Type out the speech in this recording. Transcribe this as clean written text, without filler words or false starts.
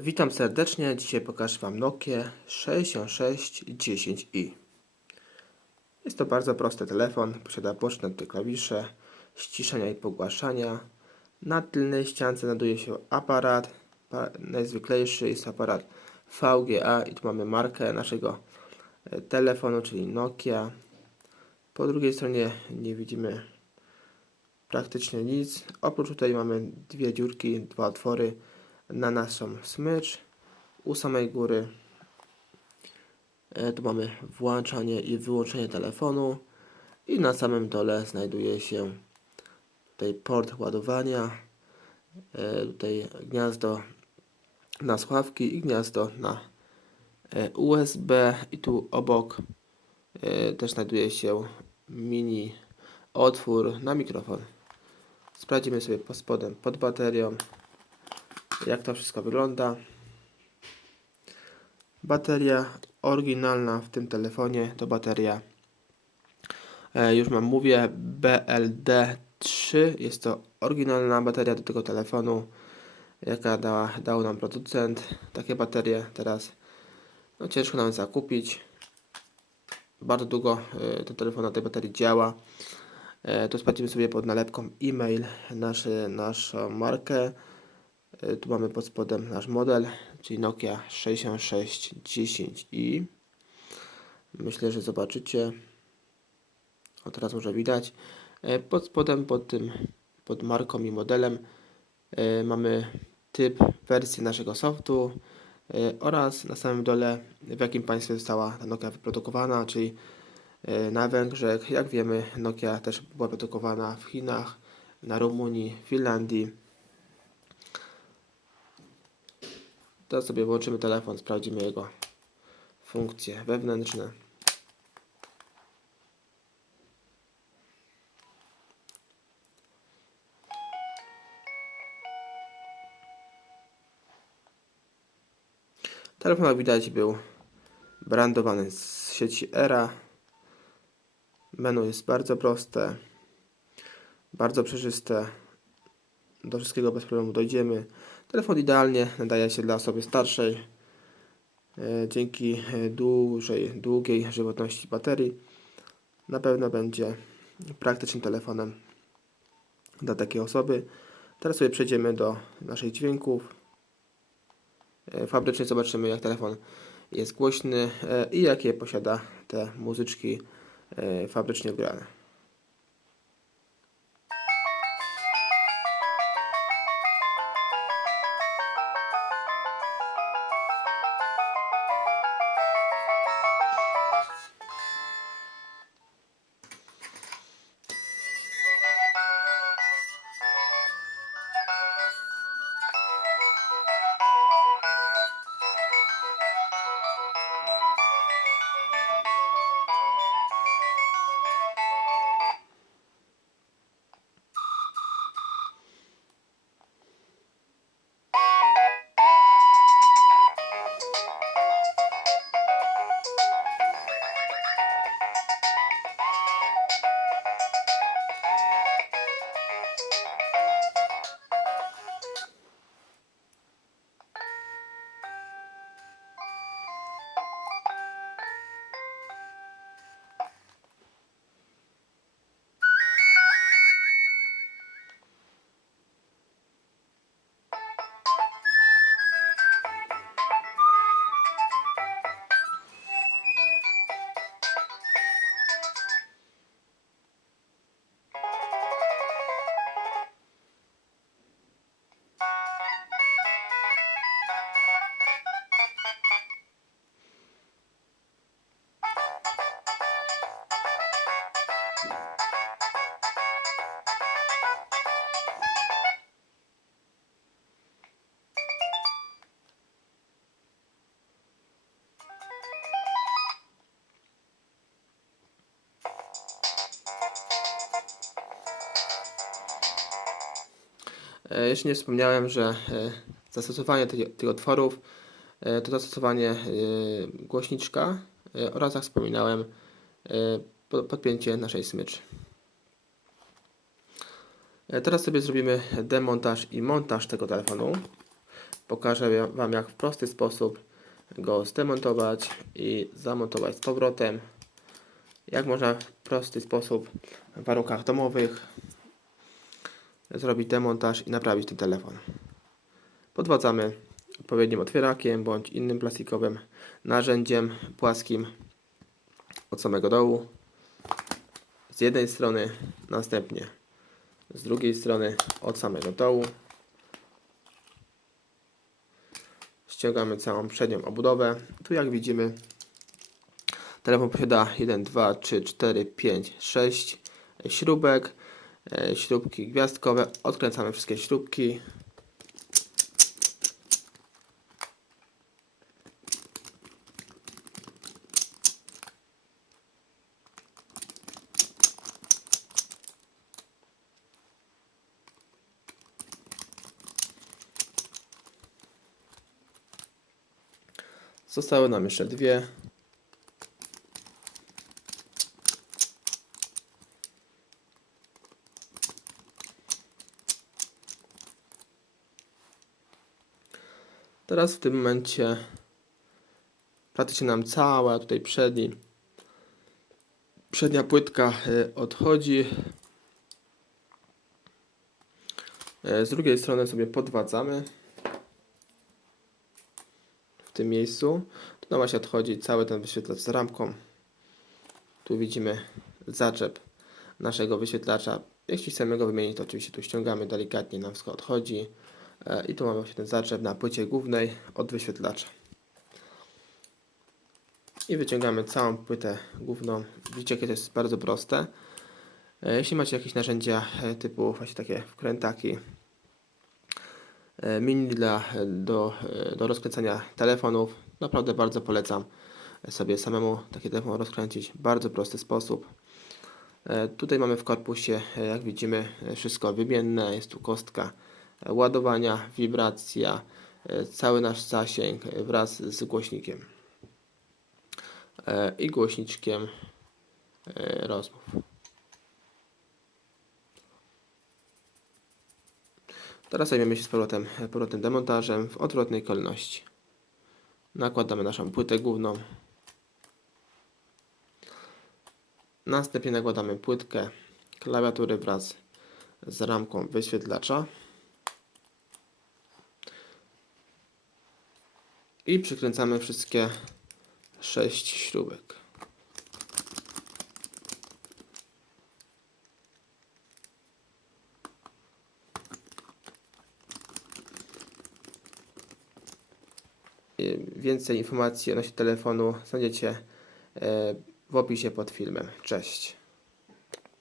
Witam serdecznie. Dzisiaj pokażę Wam Nokię 6610i. Jest to bardzo prosty telefon. Posiada boczne klawisze ściszania i pogłaszania. Na tylnej ściance znajduje się aparat. Najzwyklejszy jest aparat VGA i tu mamy markę naszego telefonu, czyli Nokia. Po drugiej stronie nie widzimy praktycznie nic. Oprócz tutaj mamy dwie dziurki, dwa otwory na naszą smycz. U samej góry tu mamy włączanie i wyłączenie telefonu i na samym dole znajduje się tutaj port ładowania, tutaj gniazdo na słuchawki i gniazdo na USB i tu obok też znajduje się mini otwór na mikrofon. Sprawdzimy sobie pod spodem, pod baterią, jak to wszystko wygląda. Bateria oryginalna w tym telefonie to bateria, już mówię, BLD3. Jest to oryginalna bateria do tego telefonu, jaka dał nam producent. Takie baterie teraz ciężko nawet zakupić. Bardzo długo ten telefon na tej baterii działa. Tu sprawdzimy sobie pod nalepką e-mail naszą markę. Tu mamy pod spodem nasz model, czyli Nokia 6610i. Myślę, że zobaczycie. O, teraz może widać. Pod spodem, pod marką i modelem mamy typ wersji naszego softu oraz na samym dole, w jakim państwie została ta Nokia wyprodukowana, czyli na Węgrzech. Jak wiemy, Nokia też była produkowana w Chinach, na Rumunii, Finlandii. Teraz sobie włączymy telefon, sprawdzimy jego funkcje wewnętrzne. Telefon, jak widać, był brandowany z sieci Era. Menu jest bardzo proste, bardzo przejrzyste. Do wszystkiego bez problemu dojdziemy. Telefon idealnie nadaje się dla osoby starszej. Dzięki długiej żywotności baterii na pewno będzie praktycznym telefonem dla takiej osoby. Teraz sobie przejdziemy do naszych dźwięków. Fabrycznie zobaczymy, jak telefon jest głośny i jakie posiada te muzyczki fabrycznie wgrane. Jeszcze nie wspomniałem, że zastosowanie tych otworów to zastosowanie głośniczka oraz, jak wspominałem, podpięcie naszej smyczy. Teraz sobie zrobimy demontaż i montaż tego telefonu. Pokażę Wam, jak w prosty sposób go zdemontować i zamontować z powrotem. Jak można w prosty sposób w warunkach domowych zrobić demontaż i naprawić ten telefon. Podwadzamy odpowiednim otwierakiem bądź innym plastikowym narzędziem płaskim od samego dołu z jednej strony, następnie z drugiej strony od samego dołu. Ściągamy całą przednią obudowę. Tu jak widzimy, telefon posiada 1, 2, 3, 4, 5, 6 śrubek. Śrubki gwiazdkowe. Odkręcamy wszystkie śrubki. Zostały nam jeszcze dwie. Teraz w tym momencie praktycznie nam cała tutaj przednia płytka odchodzi. Z drugiej strony sobie podwadzamy w tym miejscu. Tu nam właśnie odchodzi cały ten wyświetlacz z ramką. Tu widzimy zaczep naszego wyświetlacza. Jeśli chcemy go wymienić, to oczywiście tu ściągamy delikatnie, nam wszystko odchodzi. I tu mamy właśnie ten zaczep na płycie głównej od wyświetlacza. I wyciągamy całą płytę główną. Widzicie, jakie to jest bardzo proste. Jeśli macie jakieś narzędzia typu właśnie takie wkrętaki mini do rozkręcania telefonów, naprawdę bardzo polecam sobie samemu taki telefon rozkręcić w bardzo prosty sposób. Tutaj mamy w korpusie, jak widzimy, wszystko wymienne. Jest tu kostka ładowania, wibracja, cały nasz zasięg wraz z głośnikiem i głośniczkiem rozmów. Teraz zajmiemy się z powrotem demontażem w odwrotnej kolejności. Nakładamy naszą płytę główną. Następnie nakładamy płytkę klawiatury wraz z ramką wyświetlacza. I przykręcamy wszystkie 6 śrubek. Więcej informacji odnośnie telefonu znajdziecie w opisie pod filmem. Cześć.